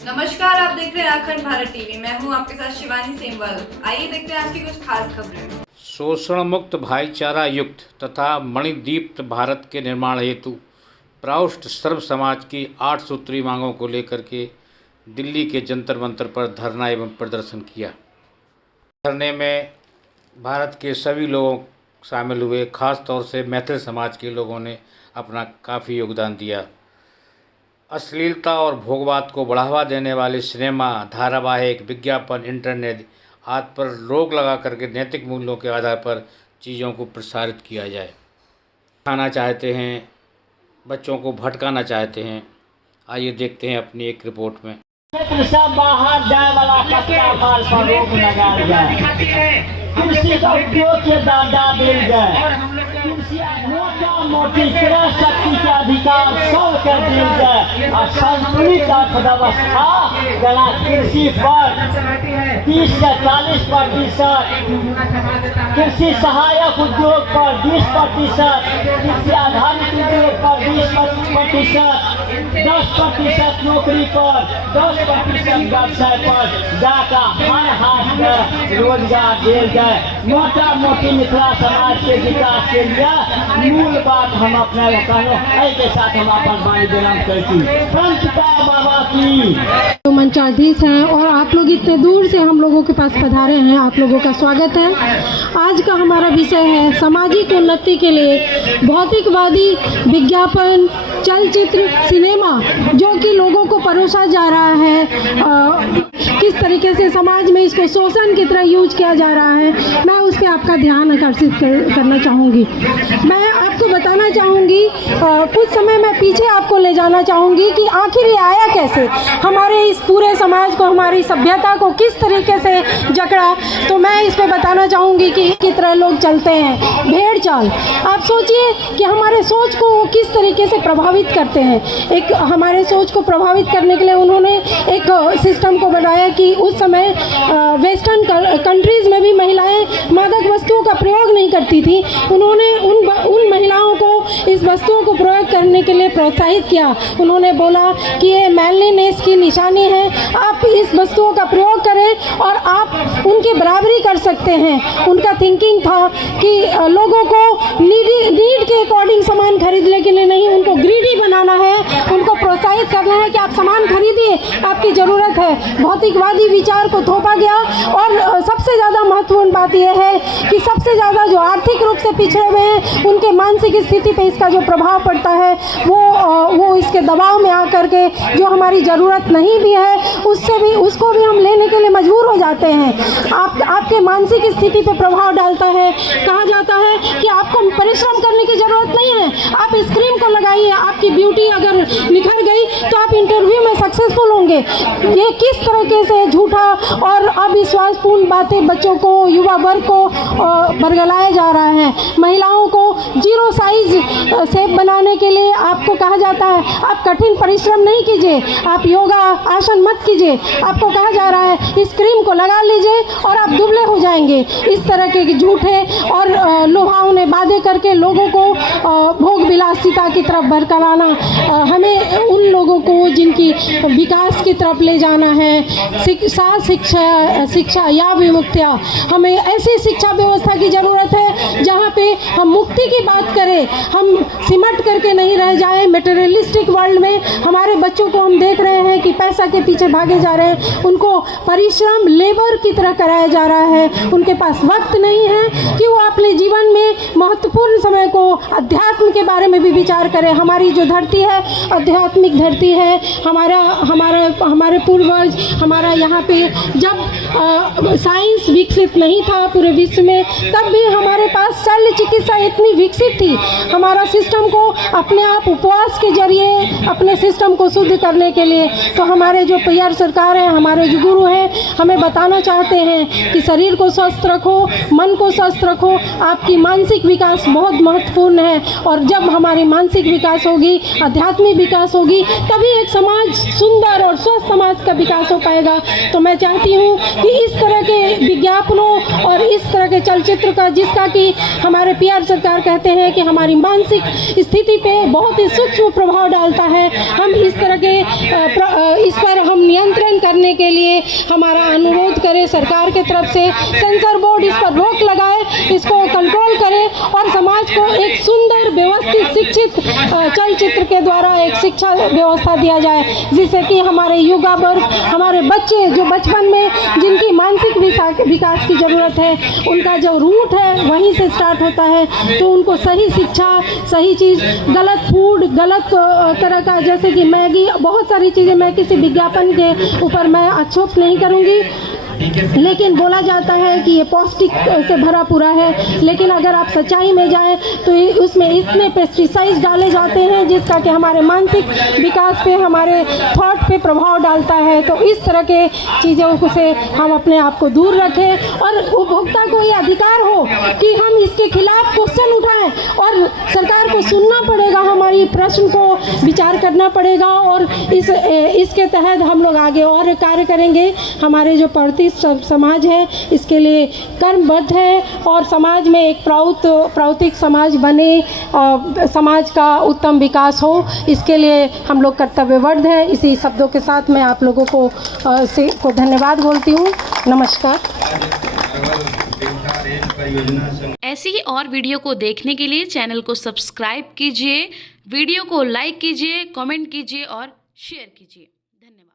नमस्कार, आप देख रहे हैं अखंड भारत टीवी। मैं हूं आपके साथ शिवानी सेमवाल। आइए देखते हैं आज की कुछ खास खबरें। शोषण मुक्त, भाईचारा युक्त तथा मणिदीप्त भारत के निर्माण हेतु प्रौष्ट सर्व समाज की 8 सूत्री मांगों को लेकर के दिल्ली के जंतर मंतर पर धरना एवं प्रदर्शन किया। धरने में भारत के सभी लोग शामिल हुए। खास तौर से मैथिल समाज के लोगों ने अपना काफ़ी योगदान दिया। अश्लीलता और भोगवाद को बढ़ावा देने वाले सिनेमा, धारावाहिक, विज्ञापन, इंटरनेट आदि पर रोक लगा करके नैतिक मूल्यों के आधार पर चीज़ों को प्रसारित किया जाए। खाना चाहते हैं, बच्चों को भटकाना चाहते हैं। आइए देखते हैं अपनी एक रिपोर्ट में। सब बाहर जाए वाला कच्चा माल पर रोक लगाया जाए, कृषि का उपयोग के दादा मिल जाए, मोटा मोटी क्रय शक्ति के अधिकार सब कर दिया जाए और संतुलित अर्थव्यवस्था जना कृषि पर 30 से 40%, कृषि सहायक उद्योग पर 20%, कृषि आधारित उद्योग पर 20%, 10% नौकरी पर, 10% व्यवसाय पर जाकर हर हाथ में रोजगार दिया जाए। मोटा मोटी मिथिला समाज के विकास के लिए मूल बात हम अपने के साथ हम अपन वाणी विराम करती बाबा की तो मंचाधीश हैं और आप लोग इतने दूर से हम लोगों के पास पधारे हैं। आप लोगों का स्वागत है। आज का हमारा विषय है सामाजिक उन्नति के लिए भौतिकवादी विज्ञापन, चलचित्र, सिनेमा जो कि लोगों को परोसा जा रहा है, किस तरीके से समाज में इसको शोषण की तरह यूज किया जा रहा है, मैं उस पर आपका ध्यान आकर्षित करना चाहूँगी। मैं आपको बताना चाहूँगी, कुछ समय मैं पीछे आपको ले जाना चाहूँगी कि आखिर ये आया कैसे, हमारे इस पूरे समाज को, हमारी सभ्यता को किस तरीके से जकड़ा। तो मैं इस पे बताना चाहूँगी कि किस तरह लोग चलते हैं, भेड़ चाल। आप सोचिए कि हमारे सोच को वो किस तरीके से प्रभावित करते हैं। एक हमारे सोच को प्रभावित करने के लिए उन्होंने एक सिस्टम को बनाया कि उस समय वेस्टर्न कंट्रीज़ में भी महिलाएं मादक वस्तुओं का प्रयोग नहीं करती थी। उन्होंने उन महिलाओं को इस वस्तुओं को प्रयोग करने के लिए प्रोत्साहित किया। उन्होंने बोला कि ये मैनलीनेस की निशानी है, आप इस वस्तुओं का प्रयोग करें और आप उनकी बराबरी कर सकते हैं। उनका थिंकिंग था कि लोगों को नीड के अकॉर्डिंग सामान खरीदने के लिए नहीं, उनको ग्रीडी बनाना है, उनको प्रोत्साहित करना है कि आप सामान खरीदिए, आपकी ज़रूरत है। भौतिकवादी विचार को थोपा गया और सबसे ज़्यादा महत्वपूर्ण बात यह है कि सबसे ज़्यादा जो आर्थिक रूप से पिछड़े हुए हैं उनके मानसिक स्थिति पे इसका जो प्रभाव पड़ता है वो इसके दबाव में आकर के जो हमारी ज़रूरत नहीं भी है उसको भी हम लेने के लिए मजबूर हो जाते हैं। आपके मानसिक स्थिति पे प्रभाव डालता है। कहा जाता है कि आपको परिश्रम करने की ज़रूरत नहीं है, आप इस क्रीम को लगाइए, आपकी ब्यूटी अगर निखर गई तो आप इंटरव्यू में सक्सेसफुल होंगे। ये किस तरीके से झूठा और अविश्वासपूर्ण बातें बच्चों को, युवा वर्ग को बरगलाया जा रहा है। महिलाओं को 0 साइज शेप बनाने के लिए आपको कहा जाता है आप कठिन परिश्रम नहीं कीजिए, आप योगा आसन मत कीजिए, आपको कहा जा रहा है इस क्रीम को लगा लीजिए और आप दुबले हो जाएंगे। इस तरह के झूठे और लुभावने वादे करके लोगों को भोग विलासिता की तरफ भड़काना, हमें उन लोगों को जिनकी विकास की तरफ ले जाना है, शिक्षा या विमुक्तिया, हमें ऐसी शिक्षा व्यवस्था की ज़रूरत है जहाँ पे हम मुक्ति की बात करें, हम सिमट करके नहीं रह जाए। मटेरियलिस्टिक वर्ल्ड में हमारे बच्चों को हम देख रहे हैं कि पैसा के पीछे भागे जा रहे हैं, उनको परिश्रम लेबर की तरह कराया जा रहा है। उनके पास वक्त नहीं है कि वो अपने जीवन में महत्वपूर्ण समय को अध्यात्म के बारे में भी विचार करें। हमारी जो धरती है आध्यात्मिक धरती है। हमारे पूर्वज, हमारा यहाँ पे जब साइंस विकसित नहीं था पूरे विश्व में, तब भी हमारे पास शल्य चिकित्सा इतनी विकसित थी। हमारा सिस्टम को अपने आप उपवास के जरिए अपने सिस्टम को शुद्ध करने के लिए, तो हमारे जो PR सरकार है, हमारे जो गुरु हैं, हमें बताना चाहते हैं कि शरीर को स्वस्थ रखो, मन को स्वस्थ रखो, आपकी मानसिक विकास बहुत महत्वपूर्ण है। और जब हमारी मानसिक विकास होगी, आध्यात्मिक विकास होगी, तभी एक समाज सुंदर और स्वस्थ स्वस्थ समाज का विकास हो पाएगा। तो मैं चाहती हूँ कि इस तरह के विज्ञापनों और इस तरह के चलचित्र का, जिसका कि हमारे PR सरकार कहते हैं कि हमारी मानसिक स्थिति पे बहुत ही सूक्ष्म प्रभाव डालता है, हम इस तरह के इस पर हम नियंत्रण करने के लिए हमारा अनुरोध करें सरकार की तरफ से। सेंसर बोर्ड इस पर रोक लगाए, इसको कंट्रोल करे और समाज को एक सुंदर व्यवस्थित शिक्षित चलचित्र के द्वारा एक शिक्षा व्यवस्था दिया जाए, जिससे कि हमारे युवा वर्ग, हमारे बच्चे जो बचपन में जिनकी मानसिक विकास की ज़रूरत है, उनका जो रूट है वहीं से स्टार्ट होता है, तो उनको सही शिक्षा, सही चीज़, गलत फूड, गलत तरह का, जैसे कि मैगी, बहुत सारी चीज़ें, मैं किसी विज्ञापन के ऊपर मैं आक्षेप नहीं करूँगी, लेकिन बोला जाता है कि ये पौष्टिक से भरा पूरा है, लेकिन अगर आप सच्चाई में जाएं तो उसमें इतने पेस्टिसाइड्स डाले जाते हैं जिसका कि हमारे मानसिक विकास पे, हमारे थॉट पे प्रभाव डालता है। तो इस तरह के चीज़ों से हम अपने आप को दूर रखें और उपभोक्ता को ये अधिकार हो कि हम इसके खिलाफ क्वेश्चन उठाएं और सरकार को सुनना पड़ेगा, हमारी प्रश्न को विचार करना पड़ेगा और इसके तहत हम लोग आगे और कार्य करेंगे। हमारे जो पड़ती समाज है इसके लिए कर्मबद्ध है और समाज में एक प्राकृतिक समाज बने और समाज का उत्तम विकास हो, इसके लिए हम लोग कर्तव्यबद्ध हैं। इसी शब्दों के साथ मैं आप लोगों को धन्यवाद बोलती हूँ। नमस्कार। ऐसी ही और वीडियो को देखने के लिए चैनल को सब्सक्राइब कीजिए, वीडियो को लाइक कीजिए, कमेंट कीजिए और शेयर कीजिए। धन्यवाद।